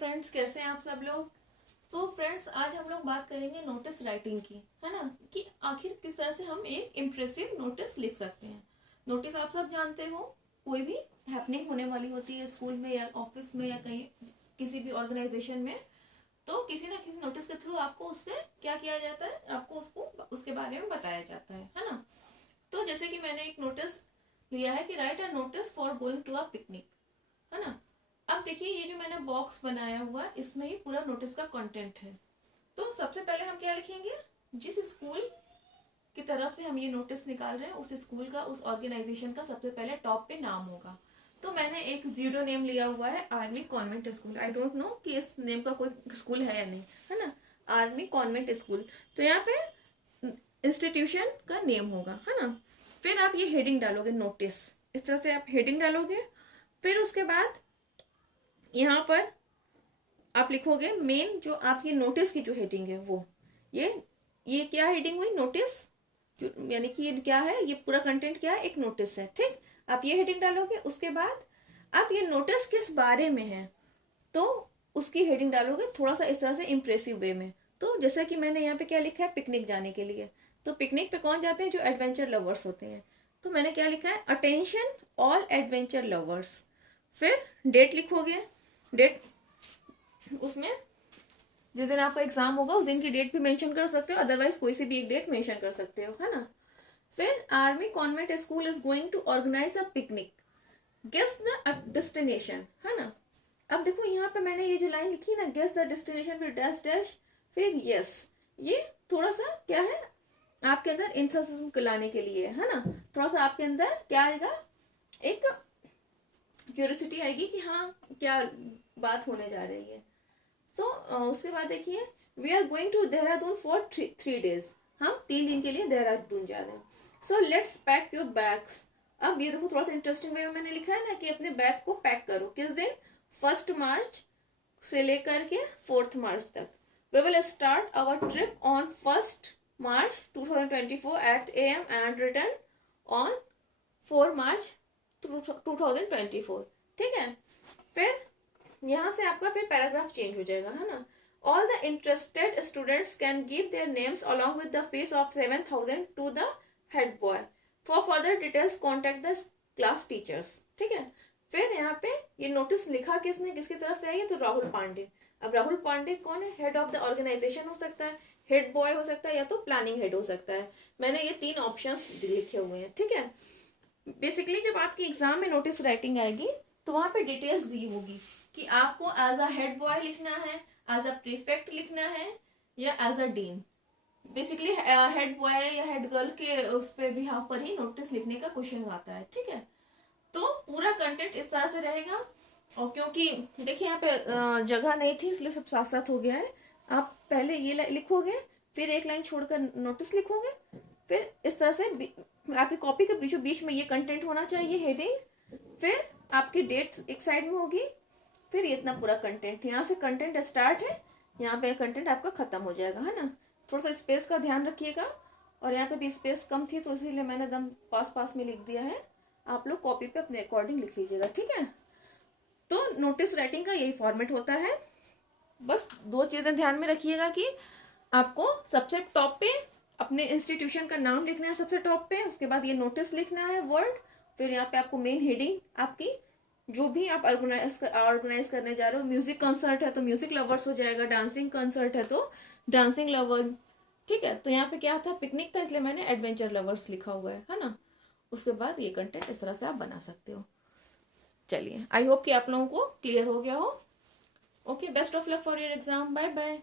Friends, कैसे हैं आप सब लोग। तो फ्रेंड्स, आज हम लोग बात करेंगे नोटिस राइटिंग की, है ना, कि आखिर किस तरह से हम एक इम्प्रेसिव नोटिस लिख सकते हैं। नोटिस आप सब जानते हो, कोई भी हैपनिंग होने वाली होती है स्कूल में या ऑफिस में या कहीं किसी भी ऑर्गेनाइजेशन में, तो किसी ना किसी नोटिस के थ्रू आपको उससे क्या किया जाता है, आपको उसको उसके बारे में बताया जाता है ना। तो जैसे कि मैंने एक नोटिस लिया है कि write a notice for going to a picnic, है ना। अब देखिए, ये जो मैंने बॉक्स बनाया हुआ है, इसमें ही पूरा नोटिस का कंटेंट है। तो सबसे पहले हम क्या लिखेंगे, जिस स्कूल की तरफ से हम ये नोटिस निकाल रहे हैं उस स्कूल का, उस ऑर्गेनाइजेशन का सबसे पहले टॉप पे नाम होगा। तो मैंने एक जीरो नेम लिया हुआ है, army convent school. I don't know कि इस नेम का कोई स्कूल है या नहीं, है ना। आर्मी कॉन्वेंट स्कूल, तो यहाँ पे इंस्टीट्यूशन का नेम होगा, है ना। फिर आप ये हेडिंग डालोगे, नोटिस, इस तरह से आप हेडिंग डालोगे। फिर उसके बाद यहाँ पर आप लिखोगे मेन, जो आपकी नोटिस की जो हेडिंग है वो ये क्या हेडिंग हुई, नोटिस, यानी कि ये क्या है, ये पूरा कंटेंट क्या है, एक नोटिस है, ठीक। आप ये हेडिंग डालोगे। उसके बाद आप ये नोटिस किस बारे में है, तो उसकी हेडिंग डालोगे थोड़ा सा इस तरह से इम्प्रेसिव वे में। तो जैसा कि मैंने यहाँ पे क्या लिखा है, पिकनिक जाने के लिए। तो पिकनिक पे कौन जाते हैं, जो एडवेंचर लवर्स होते हैं। तो मैंने क्या लिखा है, अटेंशन ऑल एडवेंचर लवर्स। फिर डेट लिखोगे, डेट उसमें जिस दिन आपका एग्जाम होगा उस दिन की डेट भी मेंशन कर सकते हो, अदरवाइज कोई सी भी एक डेट मेंशन कर सकते हो, है ना। फिर army convent school is going to organize a picnic, guess the destination, है ना। अब देखो यहाँ पे मैंने ये जो लाइन लिखी ना, गेस द डेस्टिनेशन, फिर डैश डैश, फिर यस, ये थोड़ा सा क्या है, आपके अंदर इंथुसिज्म लाने के लिए, है ना। थोड़ा सा आपके अंदर क्या आएगा, एक क्यूरियोसिटी आएगी कि हाँ क्या बात होने जा रही है। सो उसके बाद देखिए, we are going to Dehradun for 3 days, हम 3 दिन के लिए देहरादून जा रहे हैं। So let's pack your bags. अब ये देखो, थोड़ा सा इंटरेस्टिंग वे में मैंने लिखा है ना कि अपने बैग को पैक करो, किस दिन, 1 मार्च से लेकर के 4 मार्च तक। We will start our trip on 1 March 2024 at AM and return on 4 March 2024, ठीक है। फिर यहाँ से आपका फिर पैराग्राफ चेंज हो जाएगा, है ना। All the interested students can give their names along with the fees of 7,000 to the head boy. For further details contact the class teachers, ठीक है। फिर यहाँ पे ये नोटिस लिखा किसने, किसकी तरफ से आई है, तो राहुल पांडे। अब राहुल पांडे कौन है, हेड ऑफ द ऑर्गेनाइजेशन हो सकता है, हेड बॉय हो सकता है, या तो प्लानिंग हेड हो सकता है। मैंने ये 3 ऑप्शन लिखे हुए हैं, ठीक है। बेसिकली जब आपकी एग्जाम में नोटिस राइटिंग आएगी तो वहां पे डिटेल्स दी होगी कि आपको एज अ हेड बॉय लिखना है, एज अ प्रीफेक्ट लिखना है, या as a dean. Basically head boy या हेड गर्ल के उस पर भी यहाँ पर ही नोटिस लिखने का क्वेश्चन आता है, ठीक है। तो पूरा कंटेंट इस तरह से रहेगा। और क्योंकि देखिए यहाँ पे जगह नहीं थी, इसलिए सब साथ साथ हो गया है। आप पहले ये लिखोगे, फिर एक लाइन छोड़कर नोटिस लिखोगे, फिर इस तरह से आपकी कॉपी के बीचों बीच में ये कंटेंट होना चाहिए, हेडिंग। फिर आपकी डेट एक साइड में होगी, फिर ये इतना पूरा कंटेंट, यहाँ से कंटेंट स्टार्ट है, यहाँ पे कंटेंट आपका खत्म हो जाएगा, है ना। थोड़ा सा स्पेस का ध्यान रखिएगा, और यहाँ पे भी स्पेस कम थी तो इसीलिए मैंने एकदम पास पास में लिख दिया है। आप लोग कॉपी पे अपने अकॉर्डिंग लिख लीजिएगा, ठीक है। तो नोटिस राइटिंग का यही फॉर्मेट होता है। बस 2 चीजें ध्यान में रखिएगा कि आपको सबसे टॉप पे अपने इंस्टीट्यूशन का नाम लिखना है, सबसे टॉप पे। उसके बाद ये नोटिस लिखना है, वर्ड। फिर यहाँ पे आपको मेन हेडिंग आपकी, जो भी आप ऑर्गेनाइज करने जा रहे हो, म्यूजिक कंसर्ट है तो म्यूजिक लवर्स हो जाएगा, डांसिंग कंसर्ट है तो डांसिंग लवर, ठीक है। तो यहाँ पे क्या था, पिकनिक था, इसलिए मैंने एडवेंचर लवर्स लिखा हुआ है ना। उसके बाद ये कंटेंट इस तरह से आप बना सकते हो। चलिए, आई होप कि आप लोगों को क्लियर हो गया हो। Okay, best of luck for your exam, bye bye.